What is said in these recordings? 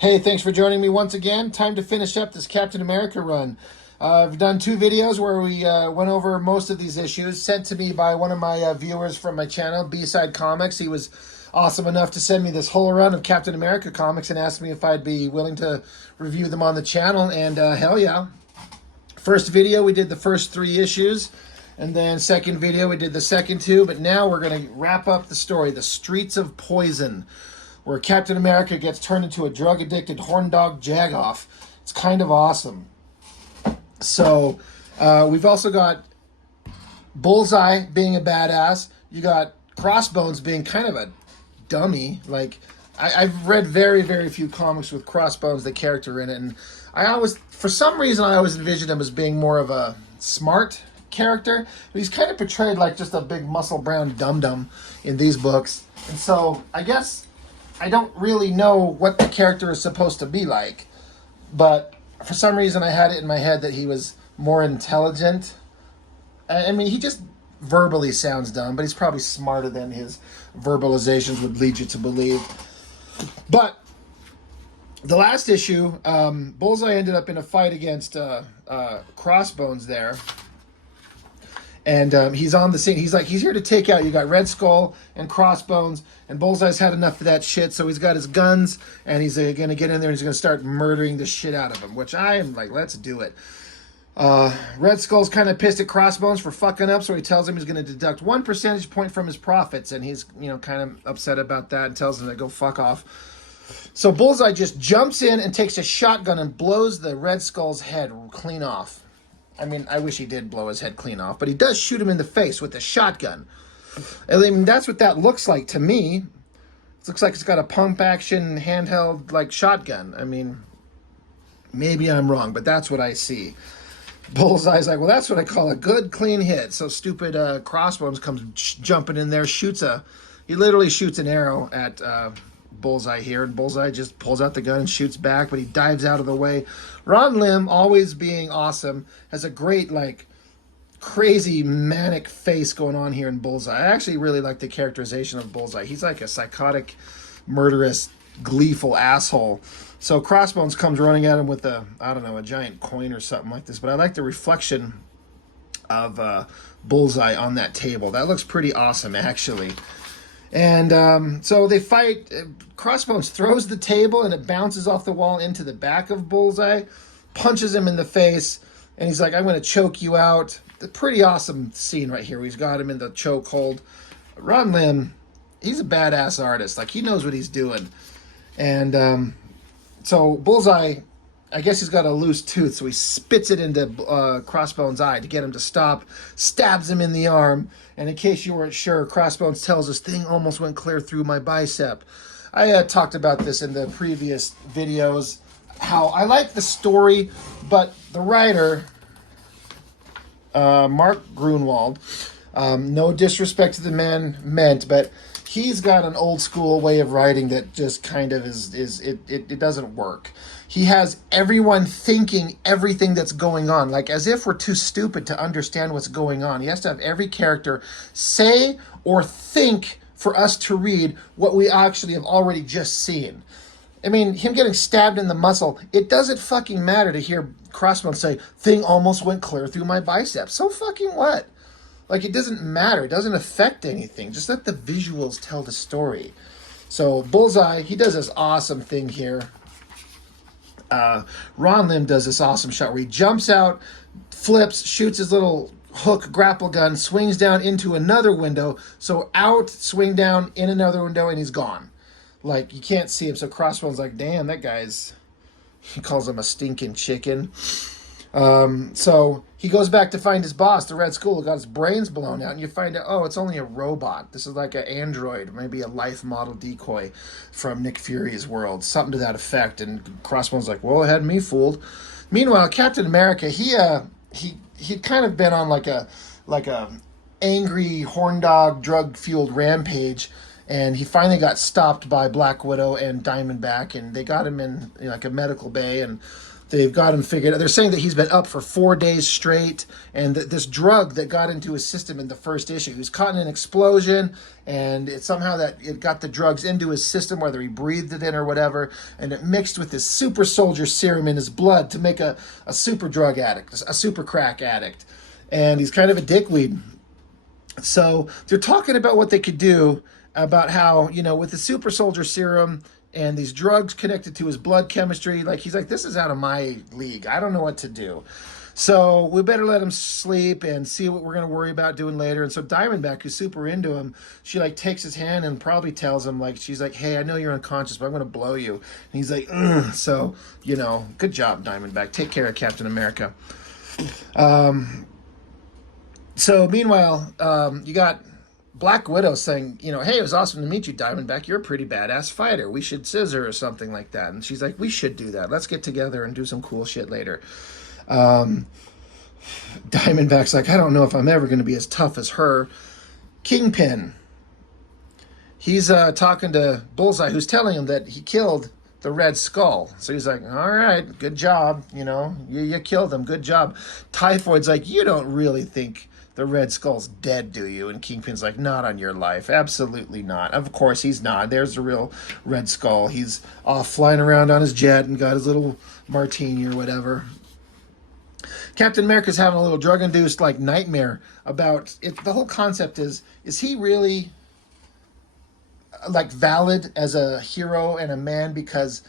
Hey, thanks for joining me once again. Time to finish up this Captain America run. I've done two videos where we went over most of these issues sent to me by one of my viewers from my channel, B-Side Comics. He was awesome enough to send me this whole run of Captain America comics and asked me if I'd be willing to review them on the channel, and hell yeah. First video, we did the first 3 issues, and then second video, we did the second 2, but now we're going to wrap up the story, The Streets of Poison, where Captain America gets turned into a drug-addicted horn dog jagoff. It's kind of awesome. So, we've also got Bullseye being a badass. You got Crossbones being kind of a dummy. Like, I've read very, very few comics with Crossbones, the character in it, and for some reason, I always envisioned him as being more of a smart character. But he's kind of portrayed like just a big muscle brown dum-dum in these books. And so, I guess I don't really know what the character is supposed to be like, but for some reason I had it in my head that he was more intelligent. I mean, he just verbally sounds dumb, but he's probably smarter than his verbalizations would lead you to believe. But the last issue, Bullseye ended up in a fight against Crossbones there. And he's on the scene. He's here to take out. You got Red Skull and Crossbones, and Bullseye's had enough of that shit, so he's got his guns, and he's going to get in there and he's going to start murdering the shit out of him, which I am like, let's do it. Red Skull's kind of pissed at Crossbones for fucking up, so he tells him he's going to deduct 1 percentage point from his profits, and he's, kind of upset about that and tells him to go fuck off. So Bullseye just jumps in and takes a shotgun and blows the Red Skull's head clean off. I mean, I wish he did blow his head clean off, but he does shoot him in the face with a shotgun. I mean, that's what that looks like to me. It looks like it's got a pump-action, handheld, like, shotgun. I mean, maybe I'm wrong, but that's what I see. Bullseye's like, well, that's what I call a good, clean hit. So stupid Crossbones comes jumping in there, he literally shoots an arrow at Bullseye here, and Bullseye just pulls out the gun and shoots back, but he dives out of the way. Ron Lim, always being awesome, has a great, like, crazy manic face going on here in Bullseye. I actually really like the characterization of Bullseye. He's like a psychotic, murderous, gleeful asshole. So Crossbones comes running at him with a giant coin or something like this, but I like the reflection of Bullseye on that table. That looks pretty awesome, actually. And so they fight. Crossbones throws the table, and it bounces off the wall into the back of Bullseye, punches him in the face, and he's like, I'm going to choke you out. The pretty awesome scene right here where he's got him in the chokehold. Ron Lim, he's a badass artist. Like, he knows what he's doing. And so Bullseye, I guess he's got a loose tooth, so he spits it into Crossbones' eye to get him to stop, stabs him in the arm, and in case you weren't sure, Crossbones tells us, thing almost went clear through my bicep. I talked about this in the previous videos, how I like the story, but the writer, Mark Gruenwald, no disrespect to the man meant, but he's got an old school way of writing that just kind of it doesn't work. He has everyone thinking everything that's going on, like as if we're too stupid to understand what's going on. He has to have every character say or think for us to read what we actually have already just seen. I mean, him getting stabbed in the muscle, it doesn't fucking matter to hear Crossbones say, thing almost went clear through my bicep. So fucking what? Like, it doesn't matter. It doesn't affect anything. Just let the visuals tell the story. So Bullseye, he does this awesome thing here. Ron Lim does this awesome shot where he jumps out, flips, shoots his little hook grapple gun, swings down into another window. So out, swing down, in another window, and he's gone. Like, you can't see him. So Crossbones like, damn, that guy's... He calls him a stinking chicken. So he goes back to find his boss, the Red Skull, who got his brains blown out, and you find out, oh, it's only a robot. This is like an android, maybe a life model decoy from Nick Fury's world, something to that effect. And Crossbone's like, well, it had me fooled. Meanwhile, Captain America, he'd kind of been on like a angry horn dog drug fueled rampage. And he finally got stopped by Black Widow and Diamondback, and they got him in like a medical bay, and They've got him figured out. They're saying that he's been up for 4 days straight, and that this drug that got into his system in the first issue, he was caught in an explosion, and it somehow that it got the drugs into his system, whether he breathed it in or whatever, and it mixed with this super soldier serum in his blood to make a super drug addict, a super crack addict. And he's kind of a dickweed. So they're talking about what they could do about how, with the super soldier serum and these drugs connected to his blood chemistry, like he's like, this is out of my league. I don't know what to do. So we better let him sleep and see what we're going to worry about doing later. And so Diamondback, who's super into him, she like takes his hand and probably tells him, like, she's like, hey, I know you're unconscious, but I'm going to blow you. And he's like, ugh. So, good job, Diamondback. Take care of Captain America. So meanwhile, you got Black Widow saying, hey, it was awesome to meet you, Diamondback. You're a pretty badass fighter. We should scissor or something like that. And she's like, we should do that. Let's get together and do some cool shit later. Diamondback's like, I don't know if I'm ever going to be as tough as her. Kingpin. He's talking to Bullseye, who's telling him that he killed the Red Skull. So he's like, all right, good job. You killed him. Good job. Typhoid's like, you don't really think the Red Skull's dead, do you? And Kingpin's like, not on your life. Absolutely not. Of course he's not. There's the real Red Skull. He's off flying around on his jet and got his little martini or whatever. Captain America's having a little drug-induced nightmare about it. The whole concept is he really valid as a hero and a man? Because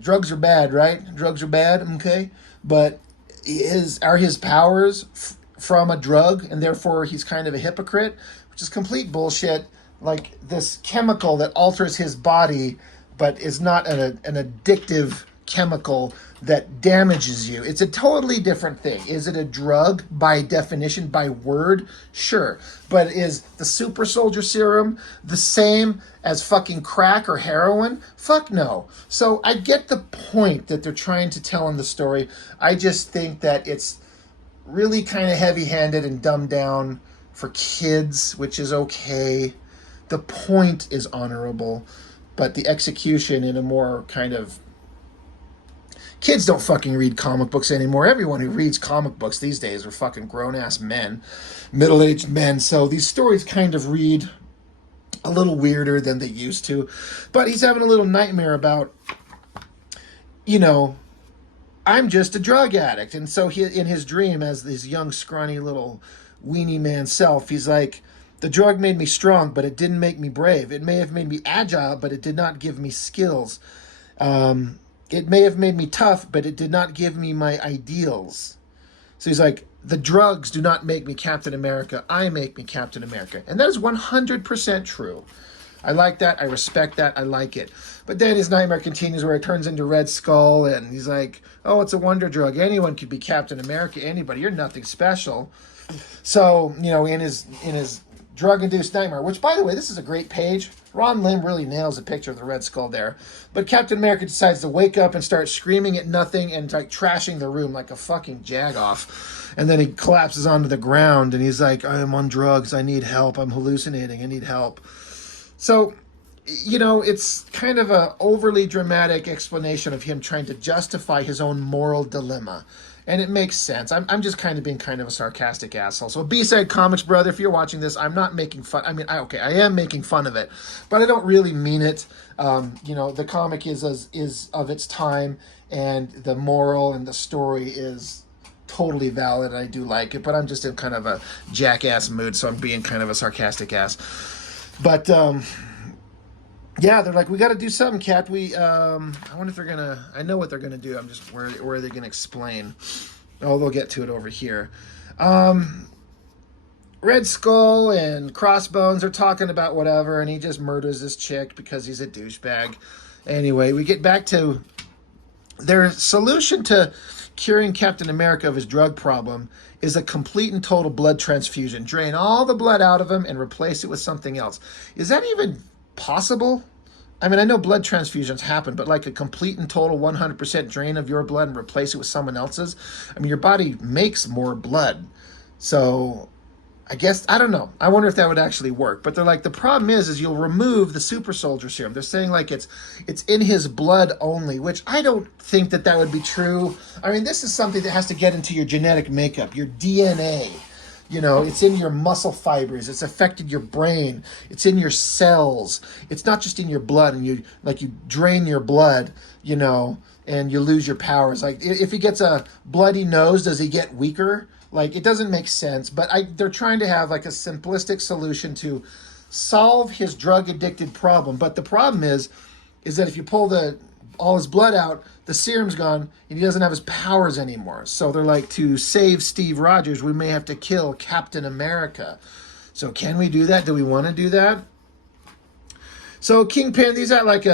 drugs are bad, right? Drugs are bad, okay? But are his powers from a drug, and therefore he's kind of a hypocrite, which is complete bullshit. Like this chemical that alters his body, but is not an addictive chemical that damages you. It's a totally different thing. Is it a drug by definition, by word? Sure. But is the super soldier serum the same as fucking crack or heroin? Fuck no. So I get the point that they're trying to tell in the story. I just think that it's really kind of heavy-handed and dumbed down for kids, which is okay. The point is honorable, but the execution in a more kind of... Kids don't fucking read comic books anymore. Everyone who reads comic books these days are fucking grown-ass men, middle-aged men, so these stories kind of read a little weirder than they used to. But he's having a little nightmare about, I'm just a drug addict. And so he, in his dream, as this young, scrawny little weenie man self, he's like, the drug made me strong, but it didn't make me brave. It may have made me agile, but it did not give me skills. It may have made me tough, but it did not give me my ideals. So he's like, the drugs do not make me Captain America. I make me Captain America. And that is 100% true. I like that. I respect that. I like it. But then his nightmare continues where it turns into Red Skull, and he's like, oh, it's a wonder drug. Anyone could be Captain America. Anybody. You're nothing special. So, in his drug-induced nightmare, which, by the way, this is a great page. Ron Lim really nails the picture of the Red Skull there. But Captain America decides to wake up and start screaming at nothing and trashing the room like a fucking jagoff. And then he collapses onto the ground and he's like, I am on drugs. I need help. I'm hallucinating. I need help. So, it's kind of a overly dramatic explanation of him trying to justify his own moral dilemma. And it makes sense. I'm just kind of being kind of a sarcastic asshole. So B-Side Comics, brother, if you're watching this, I'm not making fun. I mean, I am making fun of it, but I don't really mean it. The comic is of its time, and the moral and the story is totally valid. I do like it, but I'm just in kind of a jackass mood, so I'm being kind of a sarcastic ass. But yeah, they're like, we got to do something, Cap. I wonder if they're gonna. I know what they're gonna do. I'm just where are they gonna explain? Oh, they'll get to it over here. Red Skull and Crossbones are talking about whatever, and he just murders this chick because he's a douchebag. Anyway, we get back to their solution to curing Captain America of his drug problem is a complete and total blood transfusion. Drain all the blood out of him and replace it with something else. Is that even possible? I mean, I know blood transfusions happen, but like a complete and total 100% drain of your blood and replace it with someone else's? I mean, your body makes more blood. So I guess, I don't know. I wonder if that would actually work. But they're like, the problem is you'll remove the super soldier serum. They're saying like it's in his blood only, which I don't think that that would be true. I mean, this is something that has to get into your genetic makeup, your DNA. You know, it's in your muscle fibers. It's affected your brain. It's in your cells. It's not just in your blood, and you drain your blood, you know, and you lose your powers. Like if he gets a bloody nose, does he get weaker? Like, it doesn't make sense, but they're trying to have like a simplistic solution to solve his drug addicted problem. But the problem is that if you pull all his blood out, the serum's gone and he doesn't have his powers anymore. So they're like, to save Steve Rogers, we may have to kill Captain America. So can we do that? Do we want to do that? So Kingpin, these are like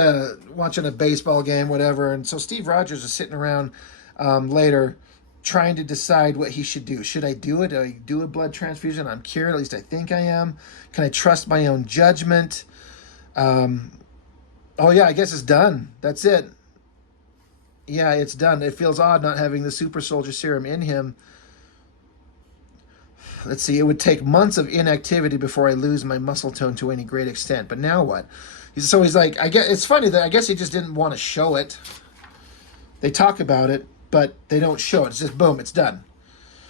watching a baseball game, whatever. And so Steve Rogers is sitting around later trying to decide what he should do. Should I do it? Do I do a blood transfusion? I'm cured. At least I think I am. Can I trust my own judgment? Oh, yeah, I guess it's done. That's it. Yeah, it's done. It feels odd not having the super soldier serum in him. Let's see. It would take months of inactivity before I lose my muscle tone to any great extent. But now what? So he's like, I guess it's funny that I guess he just didn't want to show it. They talk about it, but they don't show it. It's just boom, it's done.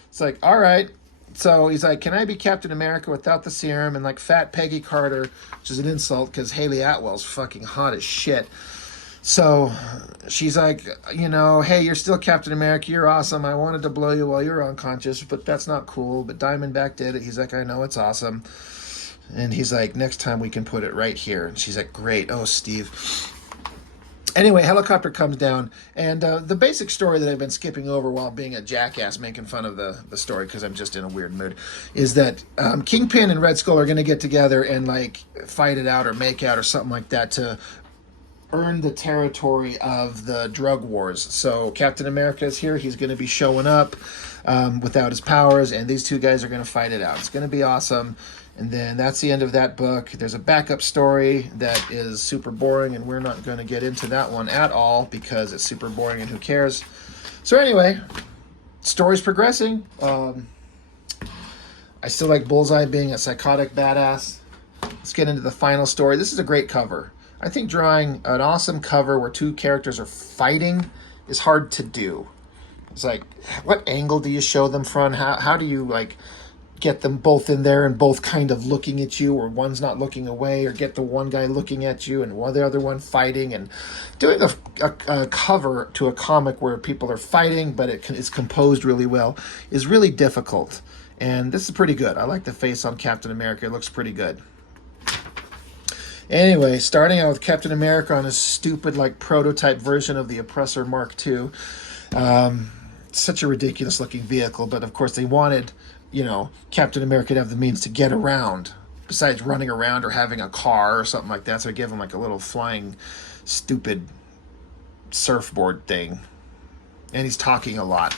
It's like, all right. So he's like, can I be Captain America without the serum? And like fat Peggy Carter, which is an insult because Haley Atwell's fucking hot as shit. So she's like, you know, hey, you're still Captain America. You're awesome. I wanted to blow you while you're unconscious, but that's not cool. But Diamondback did it. He's like, I know, it's awesome. And he's like, next time we can put it right here. And she's like, great. Oh, Steve. Anyway, helicopter comes down, and the basic story that I've been skipping over while being a jackass making fun of the story because I'm just in a weird mood is that Kingpin and Red Skull are going to get together and like fight it out or make out or something like that to earn the territory of the drug wars. So Captain America is here. He's going to be showing up without his powers, and these two guys are going to fight it out. It's going to be awesome. And then that's the end of that book. There's a backup story that is super boring, and we're not going to get into that one at all because it's super boring and who cares. So anyway, story's progressing. I still like Bullseye being a psychotic badass. Let's get into the final story. This is a great cover. I think drawing an awesome cover where two characters are fighting is hard to do. It's like, what angle do you show them from? How do you like get them both in there and both kind of looking at you, or one's not looking away, or get the one guy looking at you and the other one fighting? And doing a cover to a comic where people are fighting but it is composed really well is really difficult. And this is pretty good. I like the face on Captain America. It looks pretty good. Anyway, starting out with Captain America on his stupid like prototype version of the Oppressor Mark II. Such a ridiculous looking vehicle, but of course they wanted, you know, Captain America to have the means to get around besides running around or having a car or something like that. So I give him like a little flying stupid surfboard thing. And he's talking a lot.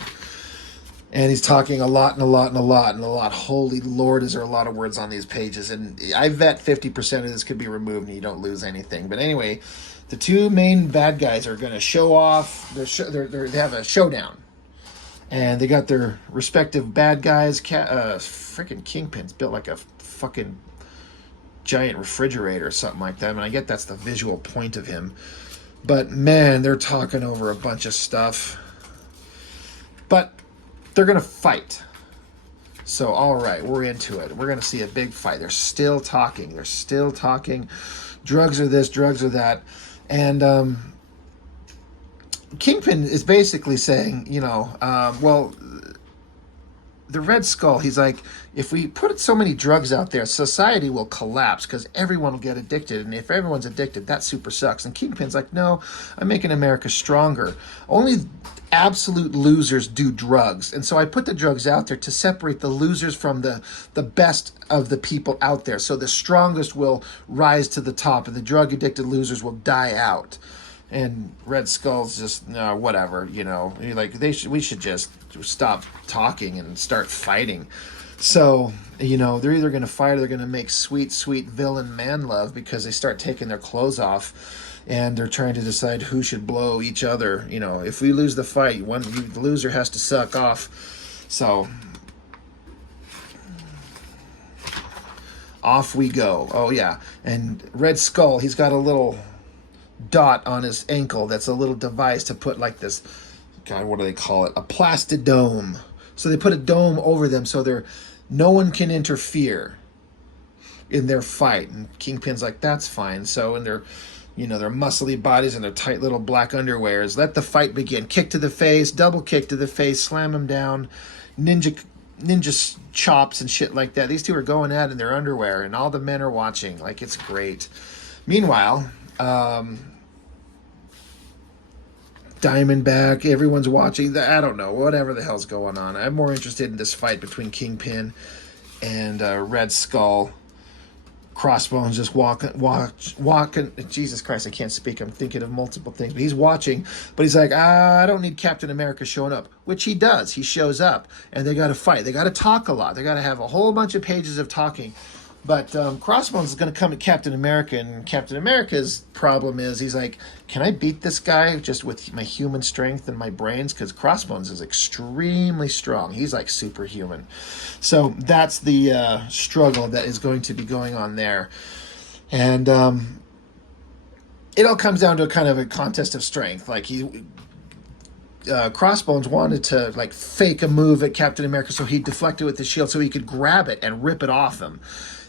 And he's talking a lot and a lot and a lot and a lot. Holy Lord, is there a lot of words on these pages. And I bet 50% of this could be removed and you don't lose anything. But anyway, the two main bad guys are going to show off. They have a showdown. And they got their respective bad guys. Freaking Kingpin's built like a fucking giant refrigerator or something like that. I mean, I get that's the visual point of him. But man, they're talking over a bunch of stuff. But they're going to fight. So, all right, we're into it. We're going to see a big fight. They're still talking. They're still talking. Drugs are this, drugs are that. And Kingpin is basically saying, you know, well, the Red Skull, he's like, if we put so many drugs out there, society will collapse because everyone will get addicted. And if everyone's addicted, that super sucks. And Kingpin's like, no, I'm making America stronger. Only absolute losers do drugs. And so I put the drugs out there to separate the losers from the best of the people out there. So the strongest will rise to the top and the drug addicted losers will die out. And Red Skull's just, no, whatever, you know, like we should just stop talking and start fighting. So, you know, they're either going to fight or they're going to make sweet, sweet villain man love because they start taking their clothes off and they're trying to decide who should blow each other. You know, if we lose the fight, the loser has to suck off. So, Off we go. Oh, yeah. And Red Skull, he's got a little dot on his ankle that's a little device to put like this, God, what do they call it? A plastidome. So they put a dome over them so no one can interfere in their fight. And Kingpin's like, that's fine. So in their muscly bodies and their tight little black underwears, let the fight begin. Kick to the face, double kick to the face, slam him down, ninja chops and shit like that. These two are going at it in their underwear, and all the men are watching. Like, it's great. Meanwhile, Diamondback, everyone's watching. I don't know, whatever the hell's going on. I'm more interested in this fight between Kingpin and Red Skull. Crossbones just walking. Jesus Christ, I can't speak. I'm thinking of multiple things. But he's watching, but he's like, I don't need Captain America showing up, which he does. He shows up, and they got to fight. They got to talk a lot. They got to have a whole bunch of pages of talking. But Crossbones is going to come at Captain America, and Captain America's problem is he's like, can I beat this guy just with my human strength and my brains? Because Crossbones is extremely strong. He's like superhuman. So that's the struggle that is going to be going on there. And it all comes down to a kind of a contest of strength. Like Crossbones wanted to like fake a move at Captain America, so he deflected with the shield so he could grab it and rip it off him.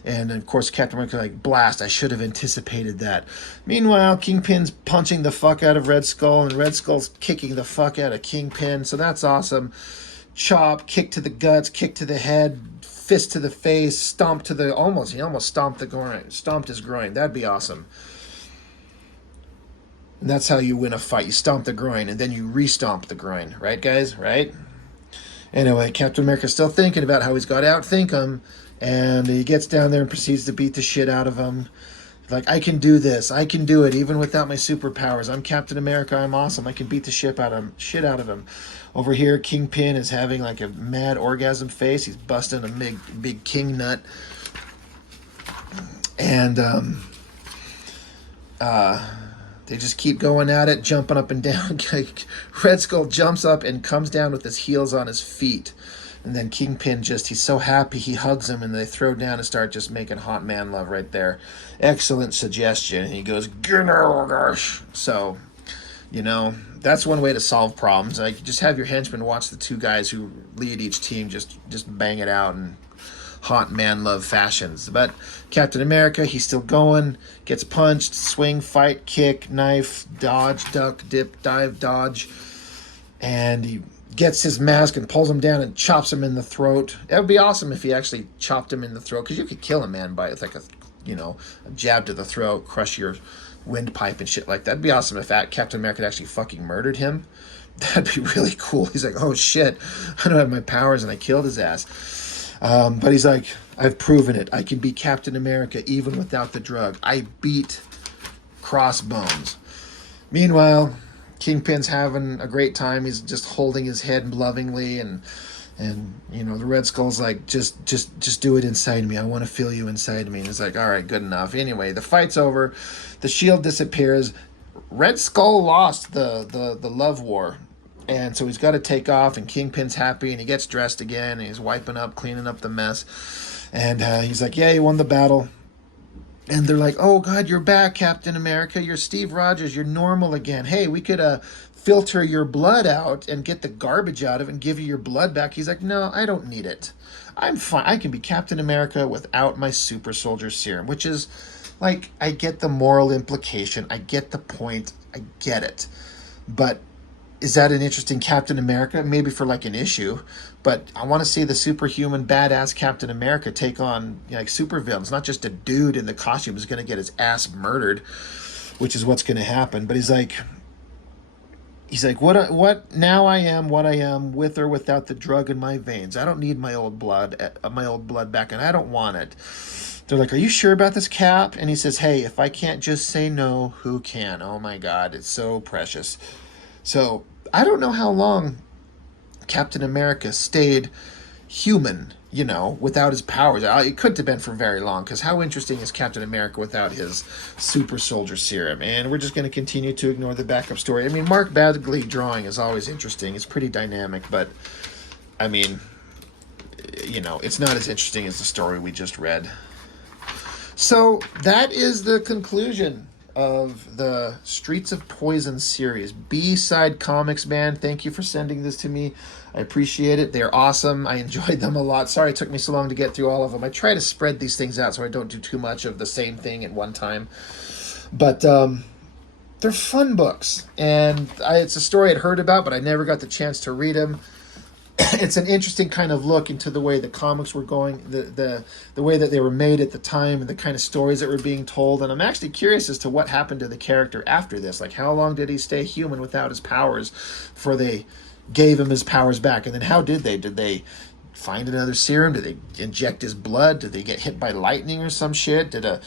And of course, Captain America like, blast, I should have anticipated that. Meanwhile, Kingpin's punching the fuck out of Red Skull, and Red Skull's kicking the fuck out of Kingpin. So that's awesome. Chop, kick to the guts, kick to the head, fist to the face, stomp to the he almost stomped his groin. That'd be awesome. And that's how you win a fight. You stomp the groin, and then you re-stomp the groin. Right, guys? Right? Anyway, Captain America's still thinking about how he's got to outthink him, and he gets down there and proceeds to beat the shit out of him. Like, I can do this. I can do it even without my superpowers. I'm Captain America. I'm awesome. I can beat the shit out of him. Over here, Kingpin is having like a mad orgasm face. He's busting a big king nut. And they just keep going at it, jumping up and down. Red Skull jumps up and comes down with his heels on his feet. And then Kingpin he's so happy, he hugs him, and they throw down and start just making hot man love right there. Excellent suggestion. And he goes, gosh. So, that's one way to solve problems. Like, just have your henchmen watch the two guys who lead each team just bang it out in hot man love fashions. But Captain America, he's still going, gets punched, swing, fight, kick, knife, dodge, duck, dip, dive, dodge, and he gets his mask and pulls him down and chops him in the throat. That would be awesome if he actually chopped him in the throat, because you could kill a man by like a jab to the throat, crush your windpipe and shit like that. It'd be awesome if Captain America had actually fucking murdered him. That'd be really cool. He's like, oh shit, I don't have my powers and I killed his ass. But he's like, I've proven it. I can beat Captain America even without the drug. I beat Crossbones. Meanwhile, Kingpin's having a great time. He's just holding his head lovingly, and the Red Skull's like, just do it inside me. I want to feel you inside me. And he's like, all right, good enough. Anyway, the fight's over. The shield disappears. Red Skull lost the love war, and so he's got to take off. And Kingpin's happy, and he gets dressed again, and he's wiping up, cleaning up the mess. And he's like, yeah, he won the battle. And they're like, oh, God, you're back, Captain America. You're Steve Rogers. You're normal again. Hey, we could filter your blood out and get the garbage out of it and give you your blood back. He's like, no, I don't need it. I'm fine. I can be Captain America without my super soldier serum, which is like, I get the moral implication. I get the point. I get it. But is that an interesting Captain America? Maybe for like an issue. But I want to see the superhuman badass Captain America take on like supervillains, not just a dude in the costume who's going to get his ass murdered, which is what's going to happen. But he's like, what? Now I am what I am, with or without the drug in my veins. I don't need my old blood back, and I don't want it. They're like, are you sure about this, Cap? And he says, hey, if I can't just say no, who can? Oh my God, it's so precious. So I don't know how long Captain America stayed human, without his powers. It couldn't have been for very long, because how interesting is Captain America without his super soldier serum? And we're just going to continue to ignore the backup story. I mean, Mark Bagley drawing is always interesting. It's pretty dynamic, but I mean, it's not as interesting as the story we just read. So that is the conclusion of the Streets of Poison series. B-Side Comics, man, thank you for sending this to me. I appreciate it. They're awesome. I enjoyed them a lot. Sorry it took me so long to get through all of them. I try to spread these things out so I don't do too much of the same thing at one time. But they're fun books. And it's a story I'd heard about, but I never got the chance to read them. It's an interesting kind of look into the way the comics were going, the way that they were made at the time, and the kind of stories that were being told. And I'm actually curious as to what happened to the character after this. Like, how long did he stay human without his powers before they gave him his powers back? And then how did they? Did they find another serum? Did they inject his blood? Did they get hit by lightning or some shit? Did a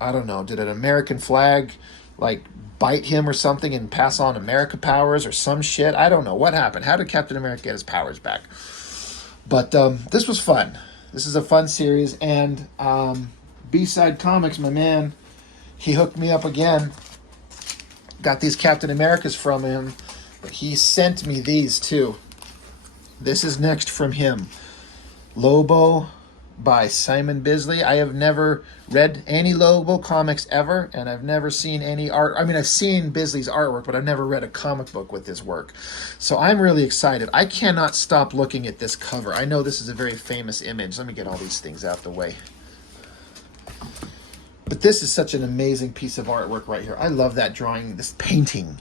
I don't know, did an American flag like bite him or something and pass on America powers or some shit? I don't know what happened. How did Captain America get his powers back? But this was fun. This is a fun series. And B-Side Comics, my man, he hooked me up again. Got these Captain Americas from him, but he sent me these too. This is next from him. Lobo by Simon Bisley. I have never read any Lobo comics ever, and I've never seen any art. I mean, I've seen Bisley's artwork, but I've never read a comic book with his work. So I'm really excited. I cannot stop looking at this cover. I know this is a very famous image. Let me get all these things out the way. But this is such an amazing piece of artwork right here. I love that drawing, this painting.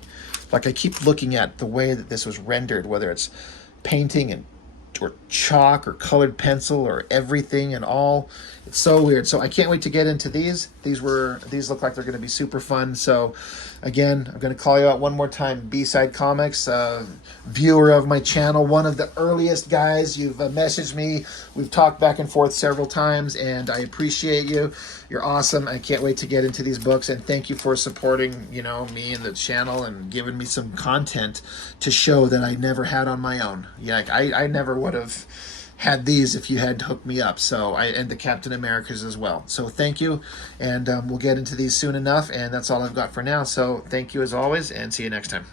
Like, I keep looking at the way that this was rendered, whether it's painting and or chalk or colored pencil or everything and all. It's so weird. So I can't wait to get into these. These look like they're going to be super fun. So again, I'm going to call you out one more time. B-Side Comics, viewer of my channel, one of the earliest guys. You've messaged me. We've talked back and forth several times, and I appreciate you. You're awesome. I can't wait to get into these books, and thank you for supporting, me and the channel and giving me some content to show that I never had on my own. Yeah, I never would have had these if you had hooked me up. And the Captain Americas as well. So thank you, and we'll get into these soon enough, and that's all I've got for now. So thank you as always, and see you next time.